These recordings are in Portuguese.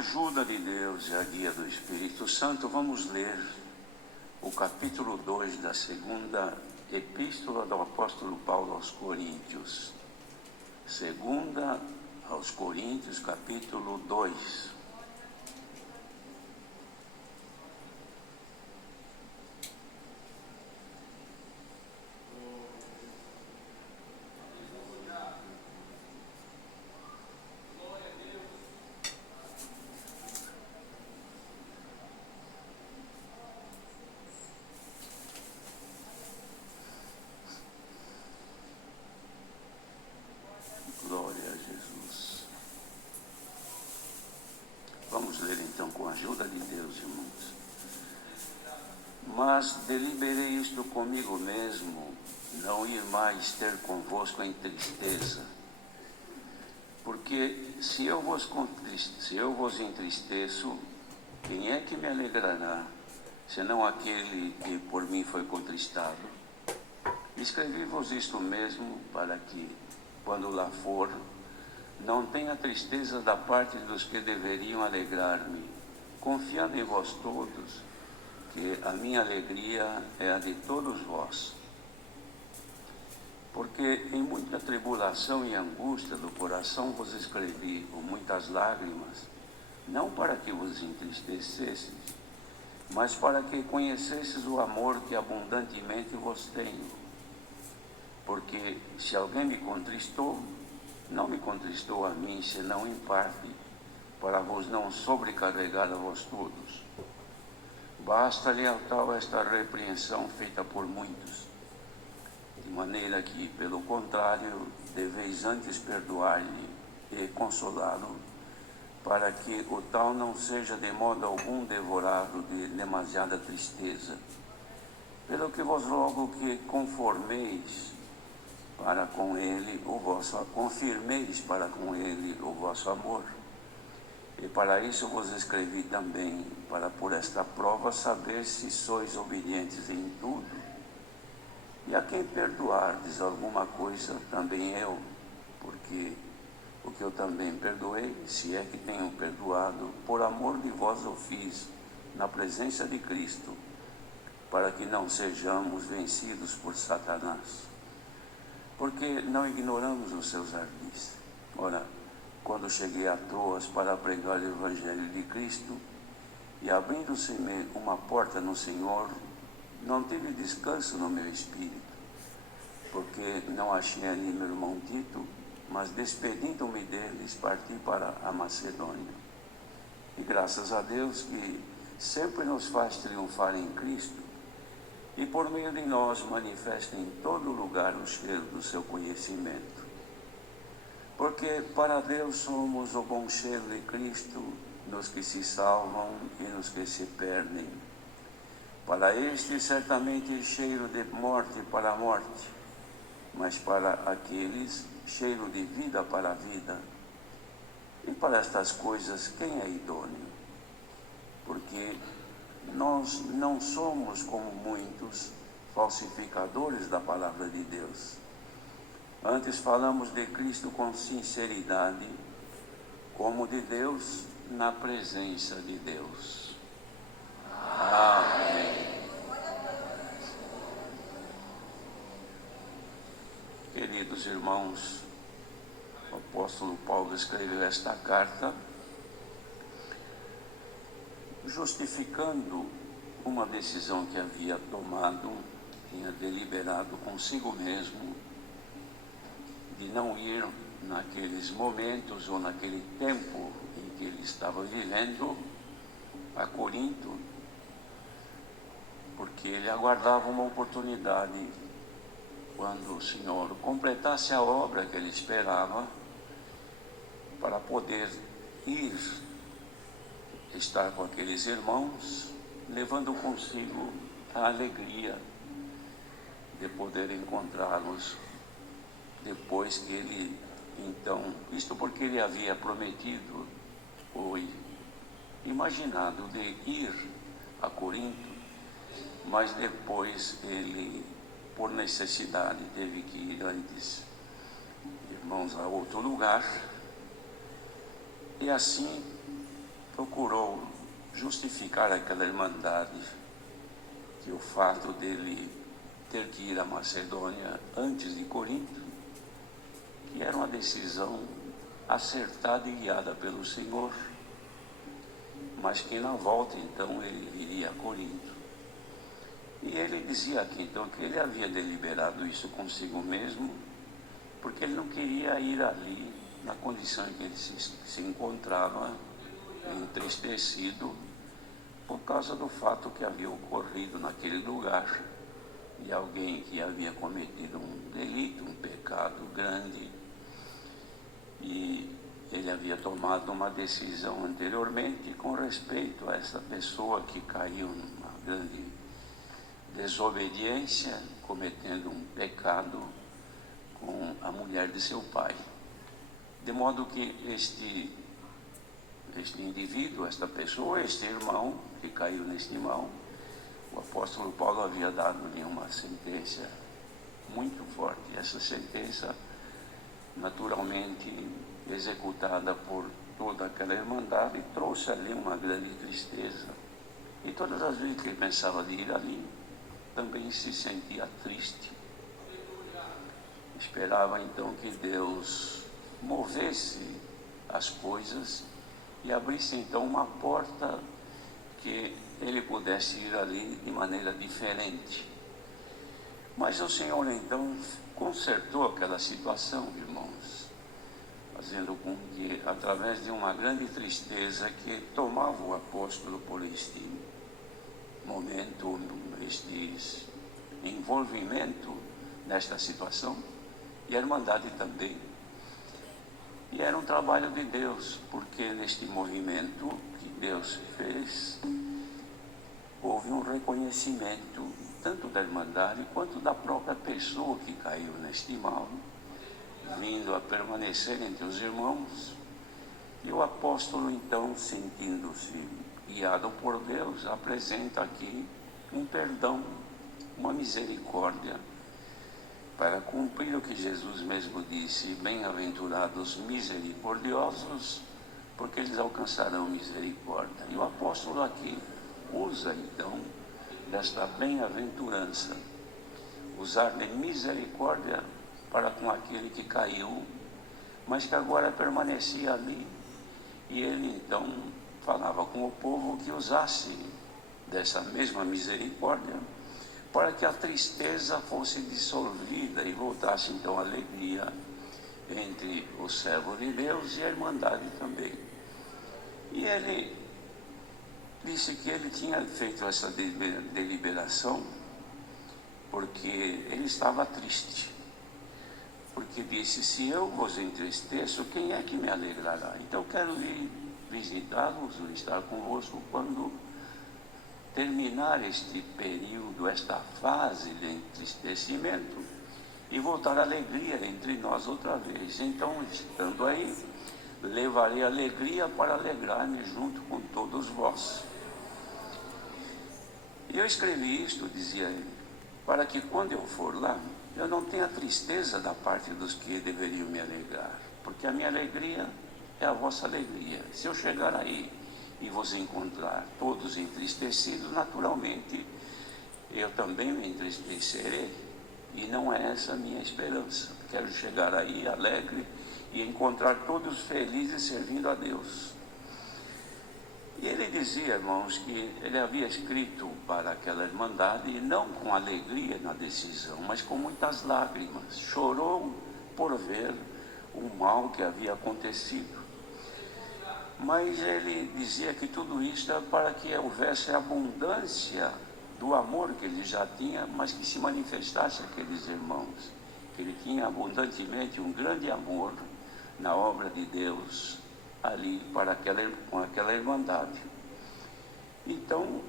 ajuda de Deus e a guia do Espírito Santo, vamos ler o capítulo 2 da segunda epístola do apóstolo Paulo aos Coríntios. Segunda aos Coríntios, capítulo 2. Glória a Jesus. Vamos ler então com a ajuda de Deus, irmãos. Mas deliberei isto comigo mesmo, não ir mais ter convosco em tristeza. Porque se eu vos entristeço, quem é que me alegrará, senão aquele que por mim foi contristado? Escrevi-vos isto mesmo para que, quando lá for, não tenha tristeza da parte dos que deveriam alegrar-me, confiando em vós todos, que a minha alegria é a de todos vós. Porque em muita tribulação e angústia do coração vos escrevi com muitas lágrimas, não para que vos entristecesseis, mas para que conhecesseis o amor que abundantemente vos tenho. Porque se alguém me contristou, não me contristou a mim, senão em parte, para vos não sobrecarregar a vós todos. Basta-lhe ao tal esta repreensão feita por muitos, de maneira que, pelo contrário, deveis antes perdoar-lhe e consolá-lo, para que o tal não seja de modo algum devorado de demasiada tristeza. Pelo que vos rogo que confirmeis para com ele o vosso amor. E para isso vos escrevi também, para por esta prova saber se sois obedientes em tudo. E a quem perdoardes alguma coisa, também eu, porque o que eu também perdoei, se é que tenho perdoado, por amor de vós o fiz, na presença de Cristo, para que não sejamos vencidos por Satanás. Porque não ignoramos os seus ardis. Ora, quando cheguei a Troas para pregar o Evangelho de Cristo, e abrindo-se-me uma porta no Senhor, não tive descanso no meu espírito, porque não achei ali meu irmão Tito, mas despedindo-me deles, parti para a Macedônia. E graças a Deus que sempre nos faz triunfar em Cristo, e por meio de nós manifesta em todo lugar o cheiro do seu conhecimento. Porque para Deus somos o bom cheiro de Cristo, nos que se salvam e nos que se perdem. Para este, certamente, cheiro de morte para a morte, mas para aqueles, cheiro de vida para a vida. E para estas coisas, quem é idôneo? Porque nós não somos como muitos falsificadores da palavra de Deus. Antes falamos de Cristo com sinceridade, como de Deus, na presença de Deus. Amém. Queridos irmãos, o apóstolo Paulo escreveu esta carta justificando uma decisão que havia tomado, tinha deliberado consigo mesmo, de não ir naqueles momentos ou naquele tempo em que ele estava vivendo a Corinto, porque ele aguardava uma oportunidade quando o Senhor completasse a obra que ele esperava, para poder ir estar com aqueles irmãos, levando consigo a alegria de poder encontrá-los depois que ele, então, isto porque ele havia prometido ou imaginado de ir a Corinto, mas depois ele, por necessidade, teve que ir antes, irmãos, a outro lugar, e assim procurou justificar aquela irmandade, que o fato dele ter que ir à Macedônia antes de Corinto, que era uma decisão acertada e guiada pelo Senhor, mas que na volta então ele viria a Corinto. E ele dizia aqui então que ele havia deliberado isso consigo mesmo, porque ele não queria ir ali na condição em que ele se encontrava, entristecido por causa do fato que havia ocorrido naquele lugar, de alguém que havia cometido um delito, um pecado grande, e ele havia tomado uma decisão anteriormente com respeito a essa pessoa que caiu numa grande desobediência, cometendo um pecado com a mulher de seu pai. De modo que este indivíduo, esta pessoa, este irmão que caiu neste mal, o apóstolo Paulo havia dado-lhe uma sentença muito forte. Essa sentença, naturalmente executada por toda aquela irmandade, trouxe ali uma grande tristeza. E todas as vezes que ele pensava de ir ali, também se sentia triste. Esperava então que Deus movesse as coisas e abrisse então uma porta que ele pudesse ir ali de maneira diferente. Mas o Senhor então consertou aquela situação, irmãos, fazendo com que, através de uma grande tristeza que tomava o apóstolo por este momento, este envolvimento nesta situação, e a irmandade também. E era um trabalho de Deus, porque neste movimento que Deus fez, houve um reconhecimento tanto da irmandade quanto da própria pessoa que caiu neste mal, vindo a permanecer entre os irmãos. E o apóstolo então, sentindo-se guiado por Deus, apresenta aqui um perdão, uma misericórdia, para cumprir o que Jesus mesmo disse: bem-aventurados misericordiosos, porque eles alcançarão misericórdia. E o apóstolo aqui usa então desta bem-aventurança, usar de misericórdia para com aquele que caiu, mas que agora permanecia ali. E ele então falava com o povo que usasse dessa mesma misericórdia, para que a tristeza fosse dissolvida e voltasse então a alegria entre o servo de Deus e a irmandade também. E ele disse que ele tinha feito essa deliberação porque ele estava triste, porque disse: se eu vos entristeço, quem é que me alegrará? Então eu quero ir visitá-los, estar convosco quando terminar este período, esta fase de entristecimento, e voltar a alegria entre nós outra vez. Então, estando aí, levarei alegria para alegrar-me junto com todos vós. E eu escrevi isto, dizia ele, para que quando eu for lá, eu não tenha tristeza da parte dos que deveriam me alegrar, porque a minha alegria é a vossa alegria. Se eu chegar aí e vos encontrar todos entristecidos, naturalmente eu também me entristecerei, e não é essa a minha esperança. Quero chegar aí alegre e encontrar todos felizes servindo a Deus. E ele dizia, irmãos, que ele havia escrito para aquela irmandade, não com alegria na decisão, mas com muitas lágrimas. Chorou por ver o mal que havia acontecido. Mas ele dizia que tudo isso era para que houvesse abundância do amor que ele já tinha, mas que se manifestasse aqueles irmãos, que ele tinha abundantemente um grande amor na obra de Deus ali com aquela irmandade. Então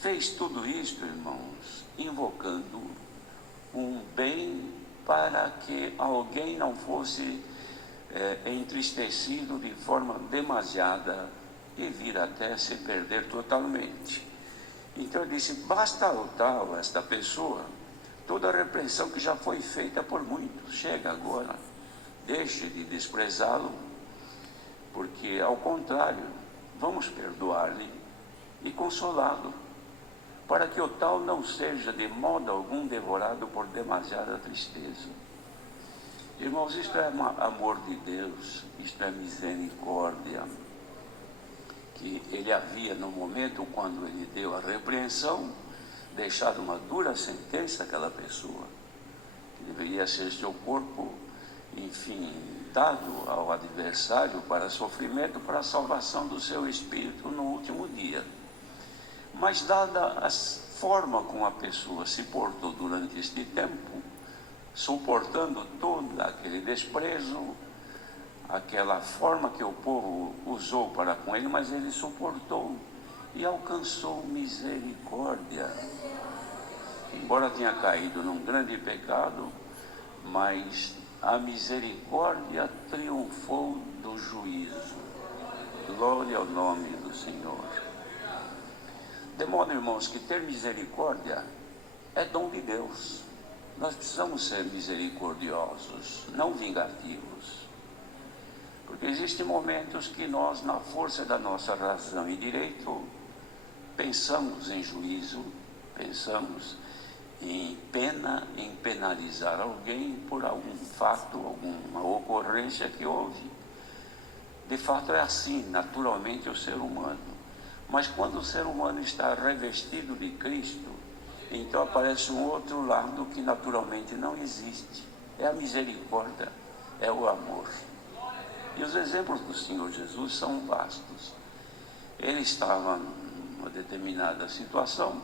fez tudo isto, irmãos, invocando um bem para que alguém não fosse entristecido de forma demasiada e vir até se perder totalmente. Então ele disse: basta ao tal, esta pessoa, toda a repreensão que já foi feita por muitos. Chega agora, deixe de desprezá-lo, porque ao contrário, vamos perdoar-lhe e consolá-lo, para que o tal não seja de modo algum devorado por demasiada tristeza. Irmãos, isto é amor de Deus, isto é misericórdia, que ele havia no momento quando ele deu a repreensão, deixado uma dura sentença àquela pessoa, que deveria ser seu corpo, enfim, dado ao adversário para sofrimento, para a salvação do seu espírito no último dia. Mas dada a forma como a pessoa se portou durante este tempo, suportando todo aquele desprezo, aquela forma que o povo usou para com ele, mas ele suportou e alcançou misericórdia. Embora tenha caído num grande pecado, mas a misericórdia triunfou do juízo. Glória ao nome do Senhor. De modo, irmãos, que ter misericórdia é dom de Deus. Nós precisamos ser misericordiosos, não vingativos. Porque existem momentos que nós, na força da nossa razão e direito, pensamos em juízo, pensamos em pena, em penalizar alguém por algum fato, alguma ocorrência que houve. De fato é assim, naturalmente, o ser humano. Mas quando o ser humano está revestido de Cristo, então aparece um outro lado que naturalmente não existe. É a misericórdia, é o amor. E os exemplos do Senhor Jesus são vastos. Ele estava numa determinada situação,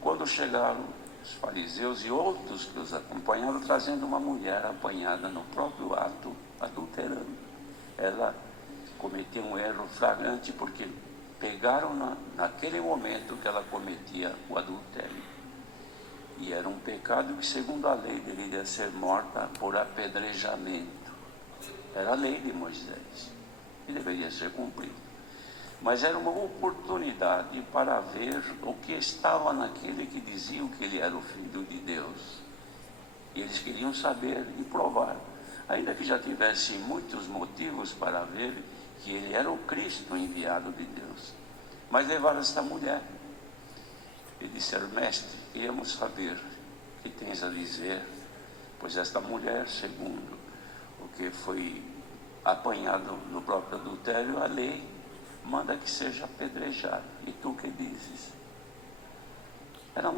quando chegaram os fariseus e outros que os acompanharam, trazendo uma mulher apanhada no próprio ato, adulterando. Ela cometia um erro flagrante, porque pegaram naquele momento que ela cometia o adultério. E era um pecado que, segundo a lei, deveria ser morta por apedrejamento. Era a lei de Moisés, e deveria ser cumprido. Mas era uma oportunidade para ver o que estava naquele que diziam que ele era o Filho de Deus. E eles queriam saber e provar, ainda que já tivessem muitos motivos para ver que ele era o Cristo enviado de Deus. Mas levaram esta mulher e disseram: mestre, queríamos saber o que tens a dizer, pois esta mulher, segundo o que foi apanhado no próprio adultério, a lei manda que seja apedrejado. E tu que dizes? Era muito